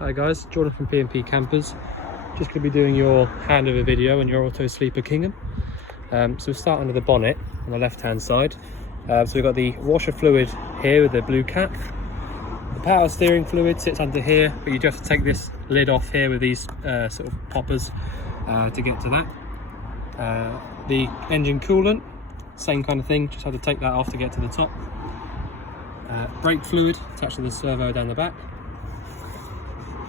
Hi guys, Jordan from P&P Campers. Just going to be doing your handover video on your Autosleeper Kingham. So we'll start under the bonnet on the left hand side. So we've got the washer fluid here with the blue cap. The power steering fluid sits under here, but you just have to take this lid off here with these sort of poppers to get to that. The engine coolant, same kind of thing, just have to take that off to get to the top. Brake fluid attached to the servo down the back.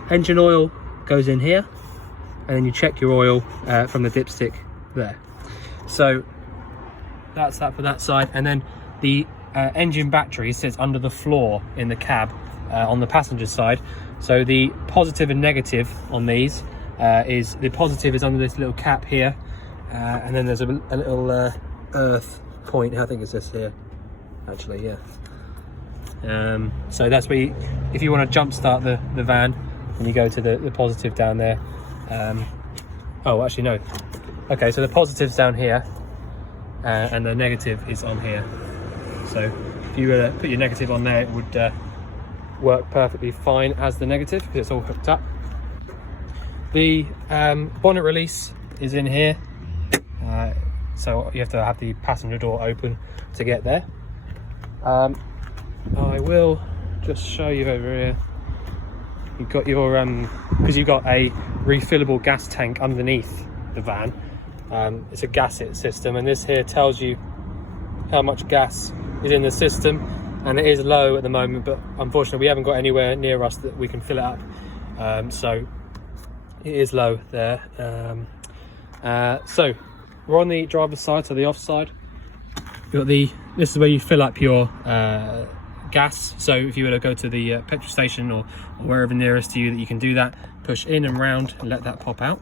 Engine oil goes in here, and then you check your oil from the dipstick there. So that's that for that side. And then the engine battery sits under the floor in the cab on the passenger side. So the positive and negative on these is the positive is under this little cap here, and then there's a little earth point. I think it's this here, actually, yeah. So that's where you, if you want to jump start the van, and you go to the positive down there. Oh, actually no. Okay, so the positive's down here, and the negative is on here. So if you were to put your negative on there, it would work perfectly fine as the negative because it's all hooked up. The bonnet release is in here, so you have to have the passenger door open to get there. I will just show you over here. You've got your because you've got a refillable gas tank underneath the van. It's a gasset system, and this here tells you how much gas is in the system, and it is low at the moment, but unfortunately we haven't got anywhere near us that we can fill it up, so it is low there. So we're on the driver's side, so the off side. You've got this is where you fill up your gas. So if you were to go to the petrol station or wherever nearest to you that you can do that, push in and round and let that pop out,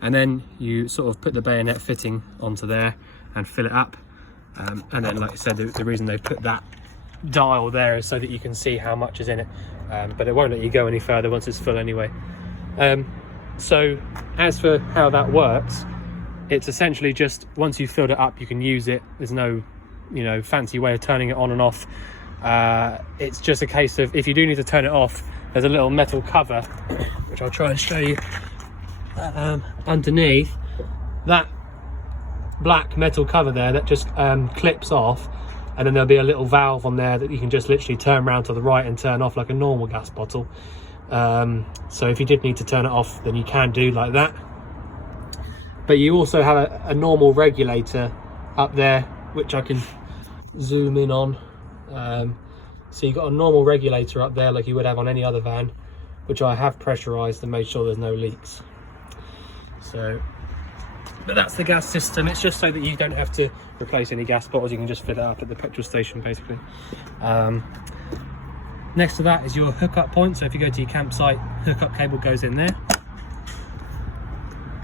and then you sort of put the bayonet fitting onto there and fill it up, and then like I said, the reason they put that dial there is so that you can see how much is in it, but it won't let you go any further once it's full anyway. So as for how that works, it's essentially just once you've filled it up you can use it. There's no fancy way of turning it on and off. It's just a case of, if you do need to turn it off, there's a little metal cover which I'll try and show you underneath that black metal cover there that just clips off, and then there'll be a little valve on there that you can just literally turn around to the right and turn off like a normal gas bottle. So if you did need to turn it off, then you can do like that. But you also have a normal regulator up there which I can zoom in on. So you've got a normal regulator up there like you would have on any other van, which I have pressurized and made sure there's no leaks. So, but that's the gas system. It's just so that you don't have to replace any gas bottles, you can just fill it up at the petrol station basically. Next to that is your hookup point. So if you go to your campsite, hookup cable goes in there.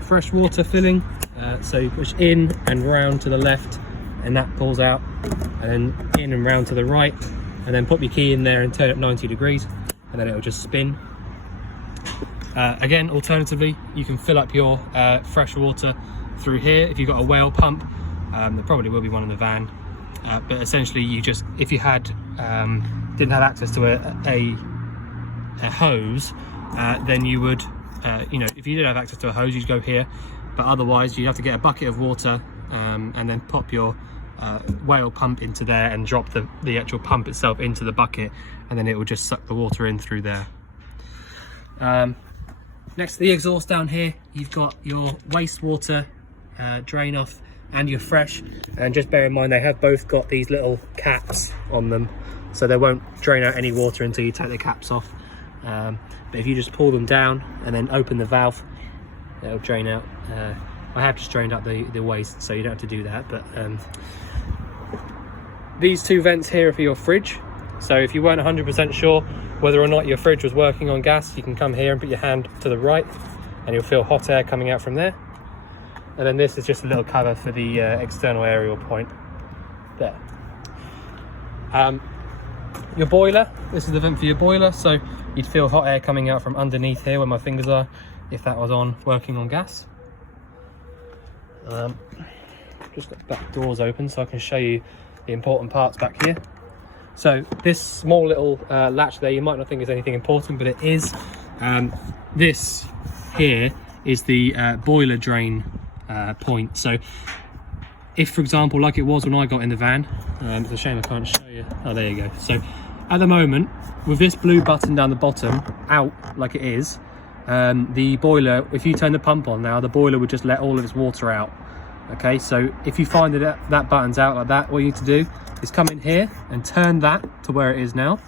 Fresh water filling, so you push in and round to the left and that pulls out, and then in and round to the right, and then put your key in there and turn it 90 degrees, and then it'll just spin. Again, alternatively, you can fill up your fresh water through here. If you've got a whale pump, there probably will be one in the van, but essentially you just, if you had didn't have access to a hose, then you would if you did have access to a hose, you'd go here, but otherwise you'd have to get a bucket of water and then pop your whale pump into there and drop the actual pump itself into the bucket, and then it will just suck the water in through there. Next to the exhaust down here, you've got your wastewater drain off and your fresh, and just bear in mind they have both got these little caps on them, so they won't drain out any water until you take the caps off. But if you just pull them down and then open the valve, it'll drain out. I have just drained up the waste, so you don't have to do that, but these two vents here are for your fridge. So if you weren't 100% sure whether or not your fridge was working on gas, you can come here and put your hand to the right and you'll feel hot air coming out from there. And then this is just a little cover for the external aerial point there. Your boiler, this is the vent for your boiler, so you'd feel hot air coming out from underneath here where my fingers are if that was on working on gas. Just got back doors open so I can show you the important parts back here. So this small little latch there, you might not think is anything important, but it is. This here is the boiler drain point. So if, for example, like it was when I got in the van, it's a shame I can't show you. Oh, there you go. So at the moment, with this blue button down the bottom out like it is, the boiler, if you turn the pump on now, the boiler would just let all of its water out. Okay, so if you find that button's out like that, what you need to do is come in here and turn that to where it is now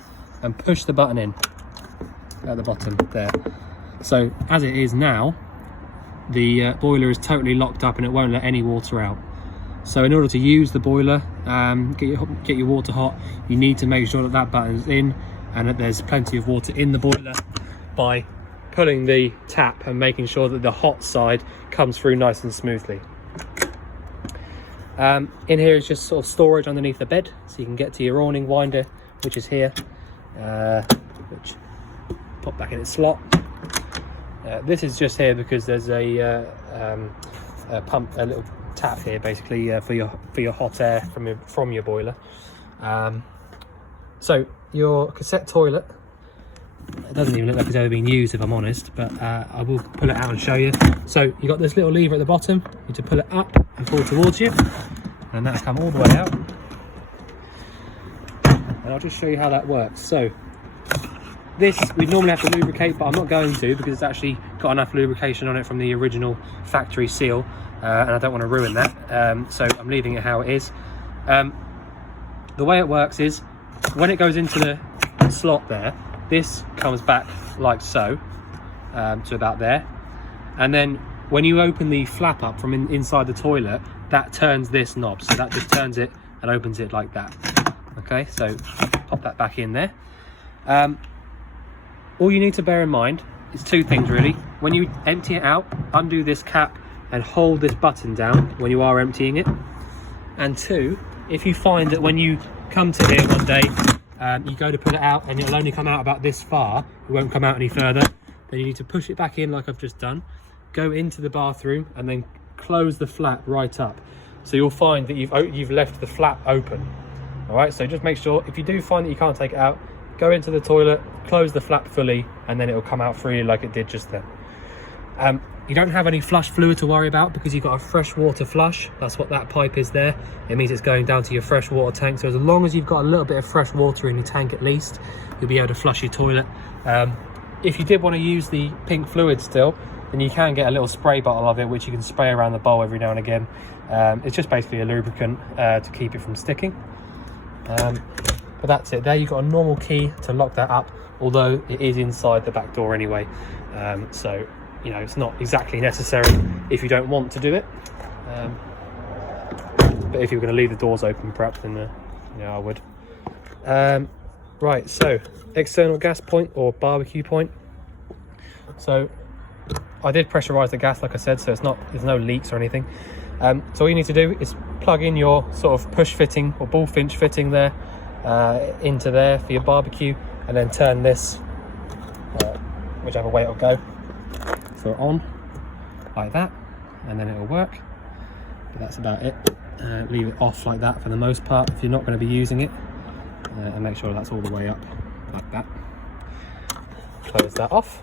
and push the button in at the bottom there. So as it is now, the boiler is totally locked up and it won't let any water out. So in order to use the boiler, get your water hot, you need to make sure that that button's in and that there's plenty of water in the boiler by pulling the tap and making sure that the hot side comes through nice and smoothly. In here is just sort of storage underneath the bed, so you can get to your awning winder, which is here, which pop back in its slot. This is just here because there's a pump, a little tap here basically for your hot air from your boiler. So your cassette toilet, it doesn't even look like it's ever been used, if I'm honest, but I will pull it out and show you. So you got this little lever at the bottom, you need to pull it up and pull towards you, and that'll come all the way out. And I'll just show you how that works. So this we normally have to lubricate, but I'm not going to because it's actually got enough lubrication on it from the original factory seal, and I don't want to ruin that, so I'm leaving it how it is. The way it works is when it goes into the slot there, this comes back like so, to about there, and then when you open the flap up from inside the toilet, that turns this knob, so that just turns it and opens it like that. Okay, so pop that back in there. All you need to bear in mind is two things really. When you empty it out, undo this cap and hold this button down when you are emptying it. And two, if you find that when you come to here one day, you go to put it out and it'll only come out about this far, it won't come out any further, then you need to push it back in like I've just done, go into the bathroom and then close the flap right up. So you'll find that you've left the flap open. All right, so just make sure, if you do find that you can't take it out, go into the toilet, close the flap fully, and then it will come out freely like it did just then. You don't have any flush fluid to worry about because you've got a fresh water flush. That's what that pipe is there. It means it's going down to your fresh water tank. So as long as you've got a little bit of fresh water in your tank at least, you'll be able to flush your toilet. If you did want to use the pink fluid still, then you can get a little spray bottle of it, which you can spray around the bowl every now and again. It's just basically a lubricant to keep it from sticking. But that's it. There you've got a normal key to lock that up, although it is inside the back door anyway. So you know, it's not exactly necessary if you don't want to do it. But if you're going to leave the doors open, perhaps, then I would. Right, so external gas point or barbecue point. So I did pressurize the gas, like I said, so there's no leaks or anything. So all you need to do is plug in your sort of push fitting or bullfinch fitting there into there for your barbecue, and then turn this whichever way it'll go. So on like that, and then it'll work. But that's about it. Leave it off like that for the most part if you're not going to be using it, and make sure that's all the way up like that. Close that off.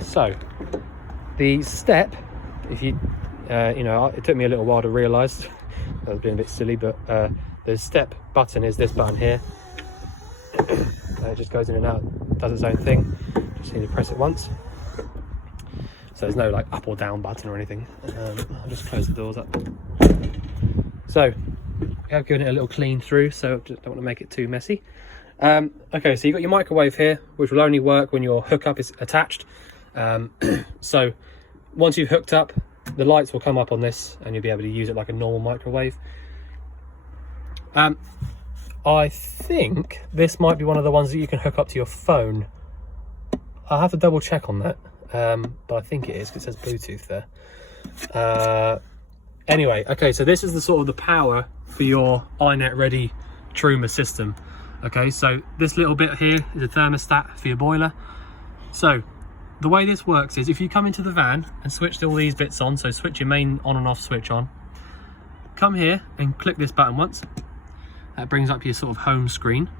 So the step, if you it took me a little while to realise I was being a bit silly, but the step button is this button here. It just goes in and out, does its own thing. Just need to press it once. So there's no like up or down button or anything. I'll just close the doors up. So we have given it a little clean through, so just don't want to make it too messy. Okay, so you've got your microwave here, which will only work when your hookup is attached. So once you've hooked up, the lights will come up on this and you'll be able to use it like a normal microwave. I think this might be one of the ones that you can hook up to your phone. I'll have to double check on that, but I think it is because it says Bluetooth there. Anyway, okay, so this is the sort of the power for your iNet ready Truma system. Okay, so this little bit here is a thermostat for your boiler. So the way this works is if you come into the van and switch all these bits on, so switch your main on and off switch on, come here and click this button once. That brings up your sort of home screen.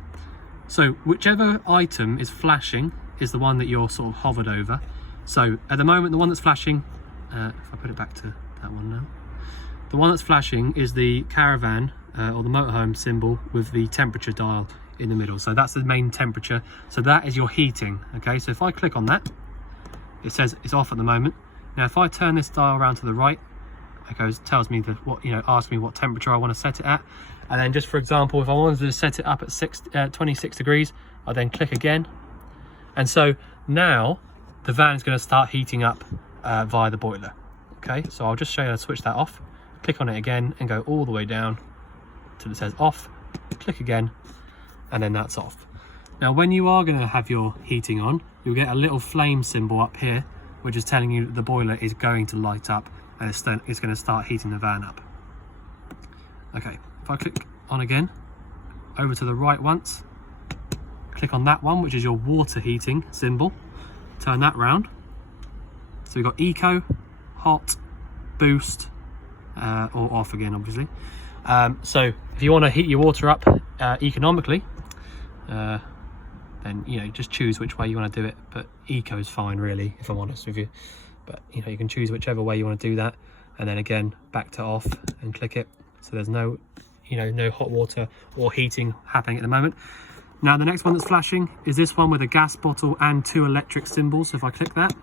So whichever item is flashing is the one that you're sort of hovered over. So at the moment, the one that's flashing, if I put it back to that one now, the one that's flashing is the caravan or the motorhome symbol with the temperature dial in the middle. So that's the main temperature. So that is your heating. Okay, so if I click on that, it says it's off at the moment. Now if I turn this dial around to the right, it goes, tells me that what, asks me what temperature I want to set it at. And then just for example, if I wanted to set it up at 26 degrees, I then click again. And so now the van is going to start heating up via the boiler. Okay, so I'll just show you how to switch that off. Click on it again and go all the way down till it says off. Click again, and then that's off. Now when you are going to have your heating on, you'll get a little flame symbol up here, which is telling you that the boiler is going to light up and it's going to start heating the van up. Okay, if I click on again, over to the right once, click on that one, which is your water heating symbol, turn that round. So we've got eco, hot, boost, or off again, obviously. So if you want to heat your water up economically, then just choose which way you want to do it, but eco is fine really, if I'm honest with you. But you can choose whichever way you want to do that, and then again back to off and click it. So there's no no hot water or heating happening at the moment. Now the next one that's flashing is this one with a gas bottle and 2 electric symbols. So if I click that,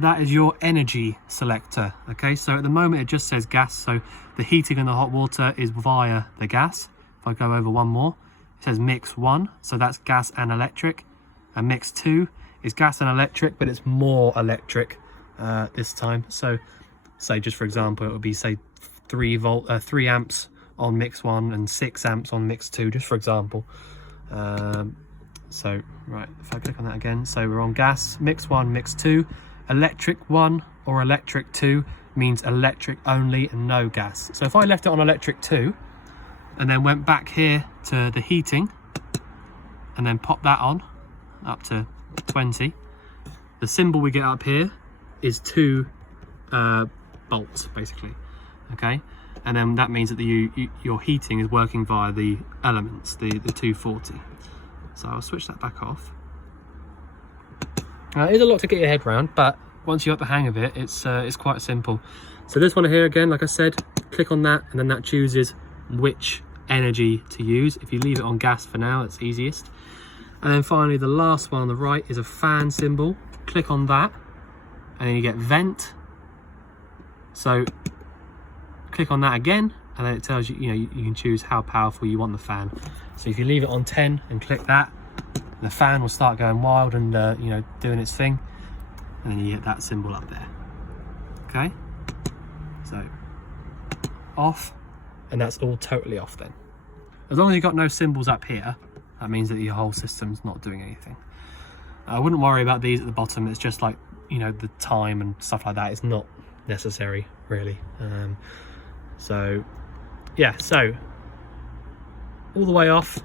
that is your energy selector. Okay, so at the moment it just says gas, so the heating and the hot water is via the gas. If I go over one more, it says mix 1, so that's gas and electric, and mix 2 is gas and electric, but it's more electric this time. So say just for example, it would be say 3 amps on mix 1 and 6 amps on mix 2, just for example. So right, if I click on that again, so we're on gas, mix 1, mix 2, electric 1 or electric 2 means electric only and no gas. So if I left it on electric 2 and then went back here to the heating and then pop that on up to 20, the symbol we get up here is 2 volts basically. Okay, and then that means that your heating is working via the elements, the 240. So I'll switch that back off. It is a lot to get your head around, but once you got the hang of it, it's quite simple. So this one here again, like I said, click on that, and then that chooses which energy to use. If you leave it on gas for now, it's easiest. And then finally, the last one on the right is a fan symbol. Click on that, and then you get vent. So click on that again, and then it tells you, you can choose how powerful you want the fan. So if you leave it on 10 and click that, the fan will start going wild and doing its thing, and then you get that symbol up there. Okay, so off, and that's all totally off then. As long as you've got no symbols up here, that means that your whole system's not doing anything. I wouldn't worry about these at the bottom. It's just like the time and stuff like that. It's not necessary really. So yeah, so all the way off,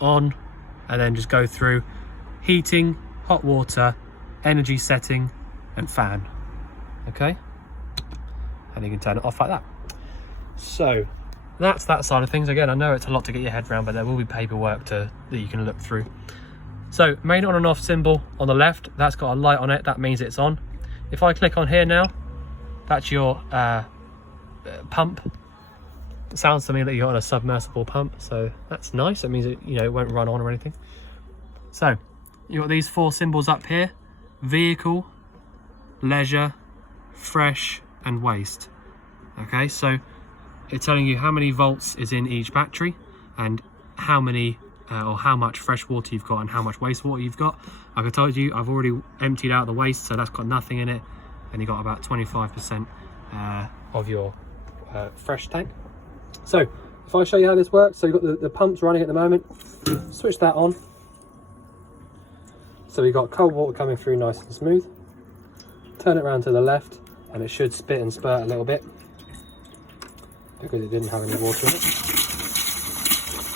on, and then just go through heating, hot water, energy setting, and fan. Okay, and you can turn it off like that. So that's that side of things. Again, I know it's a lot to get your head around, but there will be paperwork that you can look through. So main on and off symbol on the left, that's got a light on it, that means it's on. If I click on here now, that's your pump. It sounds to me that you're on a submersible pump, so that's nice. That means it won't run on or anything. So you've got these 4 symbols up here: vehicle, leisure, fresh, and waste. Okay, so it's telling you how many volts is in each battery and how many or how much fresh water you've got and how much wastewater you've got. Like I told you, I've already emptied out the waste, so that's got nothing in it, and you got about 25% of your fresh tank. So if I show you how this works, so you've got the pumps running at the moment. Switch that on. So we've got cold water coming through nice and smooth. Turn it around to the left, and it should spit and spurt a little bit because it didn't have any water in it.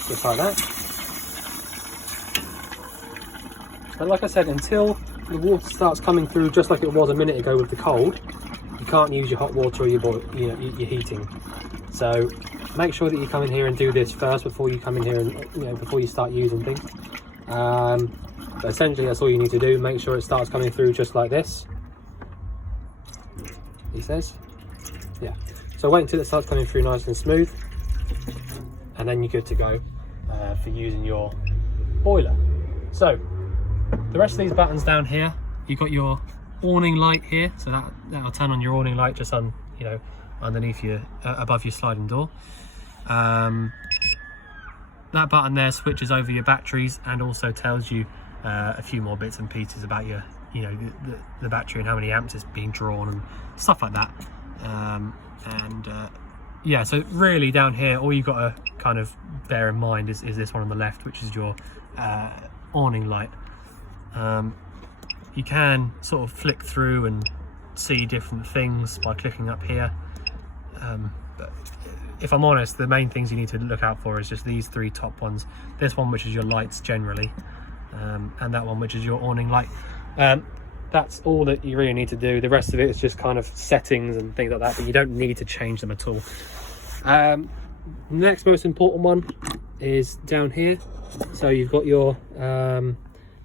Just like that. And like I said, until the water starts coming through just like it was a minute ago with the cold, you can't use your hot water or your heating. So make sure that you come in here and do this first before you come in here and before you start using things. But essentially that's all you need to do. Make sure it starts coming through just like this, he says. Yeah, so wait until it starts coming through nice and smooth, and then you're good to go for using your boiler. So the rest of these buttons down here, you've got your awning light here, so that'll turn on your awning light just on, you know, underneath your above your sliding door. That button there switches over your batteries and also tells you a few more bits and pieces about your, you know, the battery and how many amps is being drawn and stuff like that. Yeah, so really down here, all you've got to kind of bear in mind is this one on the left, which is your awning light. You can sort of flick through and see different things by clicking up here. But if I'm honest, the main things you need to look out for is just these three top ones. This one, which is your lights generally, and that one, which is your awning light. That's all that you really need to do. The rest of it is just kind of settings and things like that, but you don't need to change them at all. Next most important one is down here. So you've got your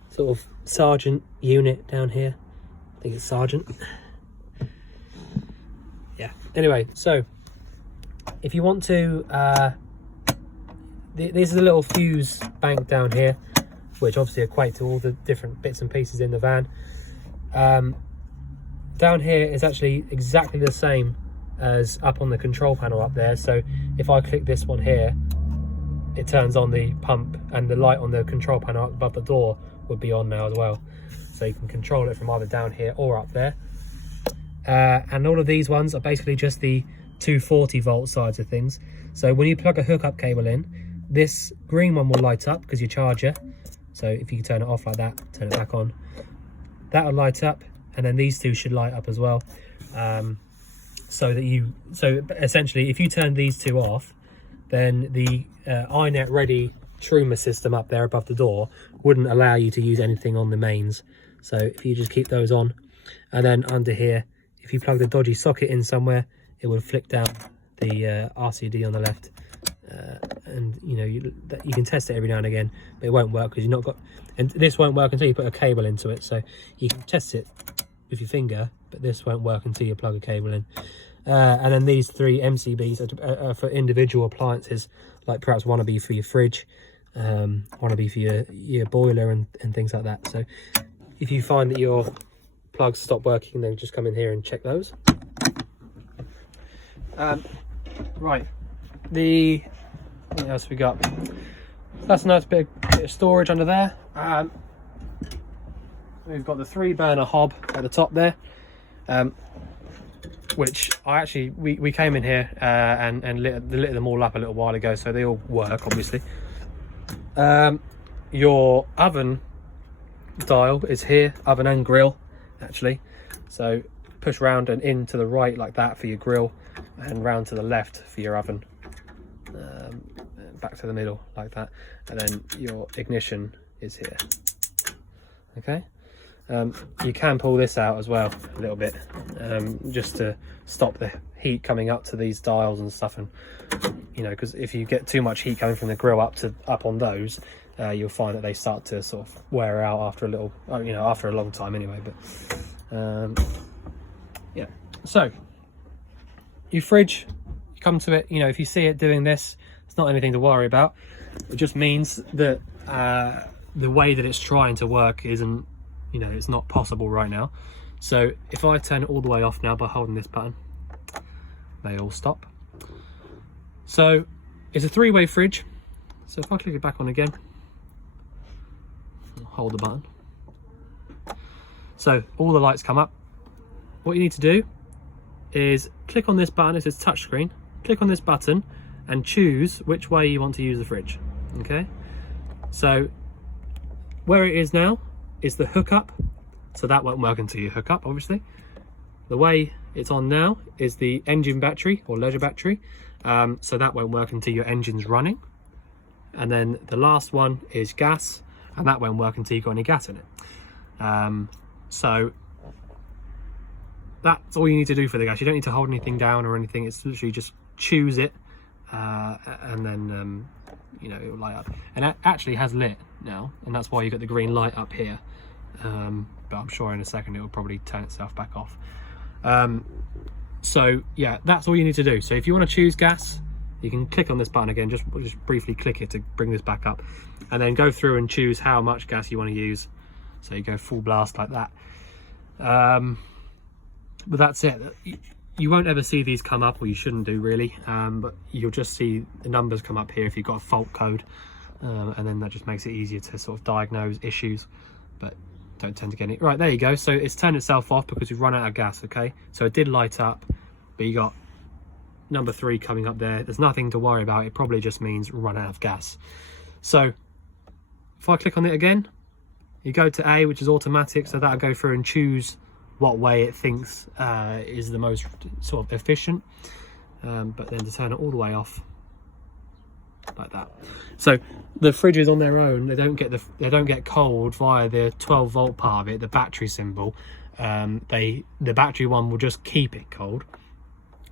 sort of sergeant unit down here. I think it's sergeant. Yeah, anyway, so if you want to, there's a little fuse bank down here, which obviously equate to all the different bits and pieces in the van. Down here is actually exactly the same as up on the control panel up there. So if I click this one here, it turns on the pump, and the light on the control panel up above the door would be on now as well. So you can control it from either down here or up there. And all of these ones are basically just the 240 volt sides of things. So when you plug a hookup cable in, this green one will light up because your charger. So if you turn it off like that, turn it back on, that'll light up, and then these two should light up as well. So essentially if you turn these two off, then the iNet ready Truma system up there above the door wouldn't allow you to use anything on the mains. So if you just keep those on, and then under here, if you plug the dodgy socket in somewhere, it will flick down the RCD on the left. And you know, you can test it every now and again, but it won't work because you've not got, and this won't work until you put a cable into it. So you can test it with your finger, but this won't work until you plug a cable in. And then these three MCBs are for individual appliances, like perhaps one will be for your fridge, one will be for your boiler and things like that. So if you find that your plugs stop working, then just come in here and check those. Right, what else we got? That's a nice bit of storage under there. We've got the 3-burner hob at the top there, which we came in here and lit them all up a little while ago, so they all work obviously. Your oven dial is here, oven and grill actually. So push round and in to the right like that for your grill, and round to the left for your oven. Back to the middle like that, and then your ignition is here. Okay. You can pull this out as well a little bit, just to stop the heat coming up to these dials and stuff, and you know, because if you get too much heat coming from the grill up on those, you'll find that they start to sort of wear out after a little, you know, after a long time anyway. But yeah, so your fridge, you come to it, you know, if you see it doing this, it's not anything to worry about. It just means that the way that it's trying to work isn't, you know, it's not possible right now. So if I turn it all the way off now by holding this button, they all stop. So it's a 3-way fridge. So if I click it back on again, hold the button, so all the lights come up. What you need to do is click on this button. It says touchscreen. Click on this button and choose which way you want to use the fridge. Okay, so where it is now is the hookup, so that won't work until you hook up obviously. The way it's on now is the engine battery or leisure battery, so that won't work until your engine's running. And then the last one is gas, and that won't work until you've got any gas in it. So that's all you need to do for the gas. You don't need to hold anything down or anything. It's literally just choose it, and then you know, it will light up. And it actually has lit now, and that's why you got the green light up here. But I'm sure in a second it will probably turn itself back off. So yeah, that's all you need to do. So if you want to choose gas, you can click on this button again, just briefly click it to bring this back up, and then go through and choose how much gas you want to use. So you go full blast like that. But that's it. You won't ever see these come up, or you shouldn't do really, but you'll just see the numbers come up here if you've got a fault code, and then that just makes it easier to sort of diagnose issues, but don't tend to get it. Right, there you go. So it's turned itself off because we've run out of gas. Okay, so it did light up, but you got number 3 coming up there. There's nothing to worry about. It probably just means run out of gas. So if I click on it again, you go to A, which is automatic, so that'll go through and choose what way it thinks is the most sort of efficient, but then to turn it all the way off like that. So the fridges on their own, they don't get cold via the 12 volt part of it, the battery symbol. The battery one will just keep it cold.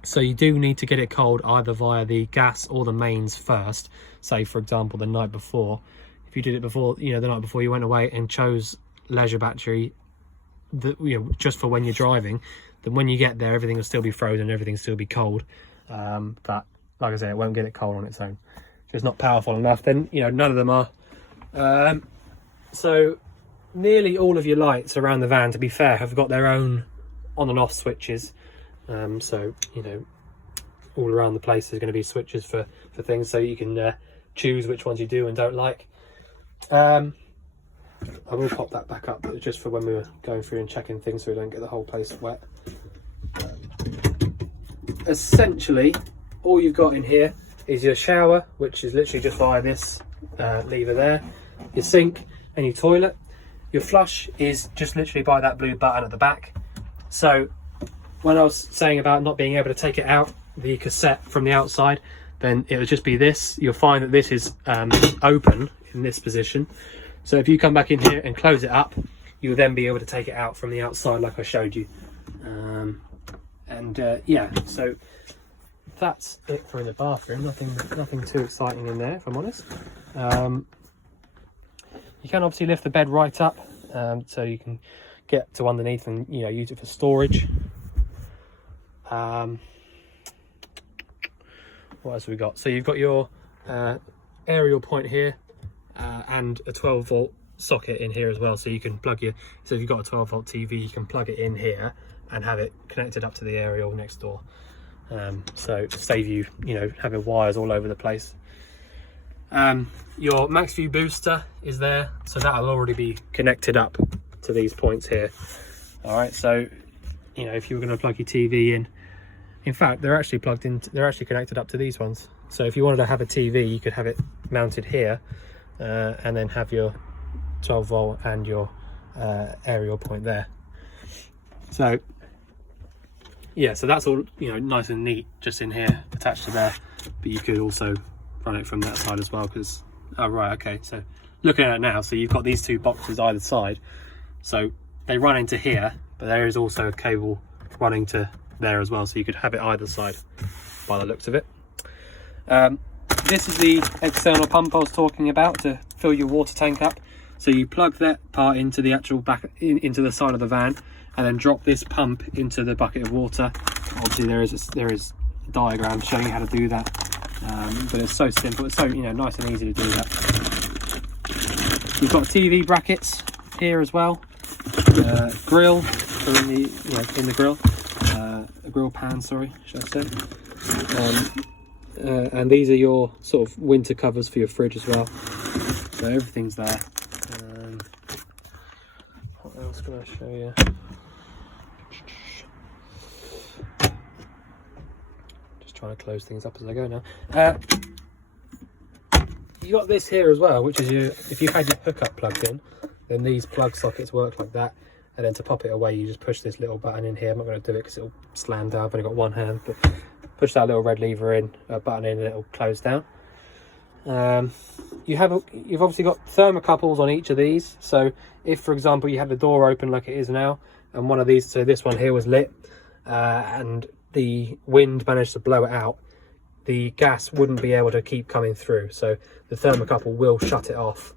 So you do need to get it cold either via the gas or the mains first. Say for example the night before, if you did it before, you know, the night before you went away and chose leisure battery, you know, just for when you're driving, then when you get there everything will still be frozen, everything will still be cold. But like I say, it won't get it cold on its own. If it's not powerful enough, then you know, none of them are. So nearly all of your lights around the van, to be fair, have got their own on and off switches. So you know, all around the place there's going to be switches for things, so you can choose which ones you do and don't like. I will pop that back up, but just for when we were going through and checking things so we don't get the whole place wet. Essentially all you've got in here is your shower, which is literally just via this lever there, your sink and your toilet. Your flush is just literally by that blue button at the back. So when I was saying about not being able to take it out, the cassette from the outside, then it would just be this. You'll find that this is open in this position. So if you come back in here and close it up, you'll then be able to take it out from the outside like I showed you. Yeah, so that's it for in the bathroom. Nothing too exciting in there, if I'm honest. You can obviously lift the bed right up, so you can get to underneath and, you know, use it for storage. What else have we got? So you've got your aerial point here, and a 12 volt socket in here as well, so you can plug so if you've got a 12 volt TV, you can plug it in here and have it connected up to the aerial next door. So save you know, having wires all over the place. Your max view booster is there, so that'll already be connected up to these points here. All right, so you know, if you were going to plug your TV in fact they're actually plugged in, they're actually connected up to these ones. So if you wanted to have a TV, you could have it mounted here, and then have your 12 volt and your aerial point there. So yeah, so that's all, you know, nice and neat just in here attached to there, but you could also run it from that side as well, because oh right, okay, so looking at it now, so you've got these two boxes either side, so they run into here, but there is also a cable running to there as well, so you could have it either side by the looks of it. This is the external pump I was talking about to fill your water tank up. So you plug that part into the actual back into the side of the van, and then drop this pump into the bucket of water. Obviously there is a diagram showing you how to do that, but it's so simple. It's so, you know, nice and easy to do that. You've got TV brackets here as well, grill for in the grill, a grill pan, sorry, should I say. And these are your sort of winter covers for your fridge as well. So everything's there. What else can I show you? Just trying to close things up as I go now. You got this here as well, which is if you had your hookup plugged in, then these plug sockets work like that. And then to pop it away, you just push this little button in here. I'm not going to do it because it'll slam down. I've only got one hand, but push that little red lever in, button in, and it'll close down. You've obviously got thermocouples on each of these. So if, for example, you had the door open like it is now, and one of these, so this one here was lit, and the wind managed to blow it out, the gas wouldn't be able to keep coming through, so the thermocouple will shut it off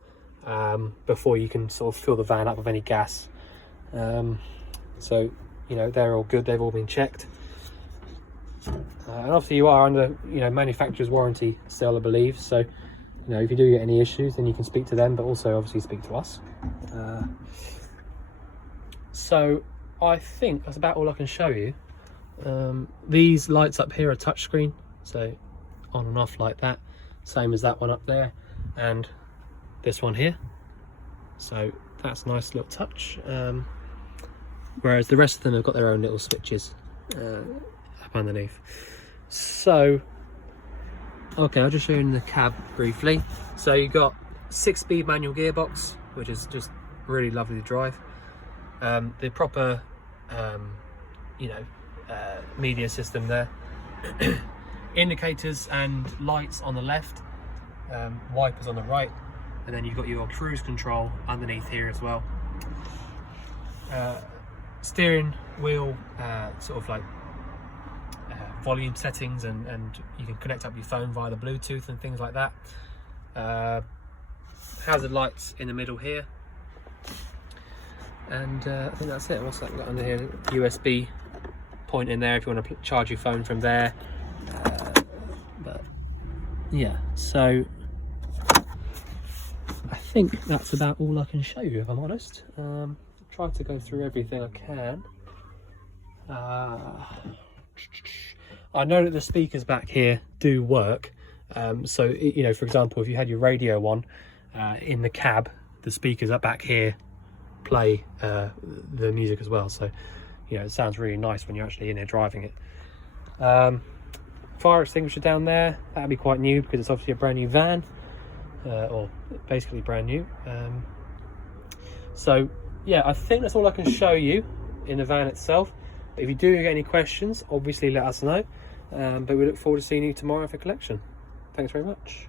before you can sort of fill the van up with any gas. So you know, they're all good, they've all been checked, and obviously you are under, you know, manufacturer's warranty still, I believe. So you know, if you do get any issues, then you can speak to them, but also obviously speak to us. So I think that's about all I can show you. These lights up here are touchscreen, so on and off like that, same as that one up there and this one here, so that's a nice little touch. Whereas the rest of them have got their own little switches up underneath. So okay, I'll just show you in the cab briefly. So you've got 6-speed manual gearbox, which is just really lovely to drive. The proper you know, media system there. Indicators and lights on the left, wipers on the right, and then you've got your cruise control underneath here as well. Steering wheel sort of like volume settings, and you can connect up your phone via the Bluetooth and things like that. Hazard lights in the middle here, and I think that's it. What's that got under here? USB point in there if you want to charge your phone from there. But yeah, so I think that's about all I can show you, if I'm honest. Try to go through everything I can. I know that the speakers back here do work, so you know, for example, if you had your radio on in the cab, the speakers up back here play the music as well, so you know, it sounds really nice when you're actually in there driving it. Fire extinguisher down there, that'll be quite new because it's obviously a brand new van, or basically brand new. So yeah, I think that's all I can show you in the van itself. If you do get any questions, obviously let us know, but we look forward to seeing you tomorrow for collection. Thanks very much.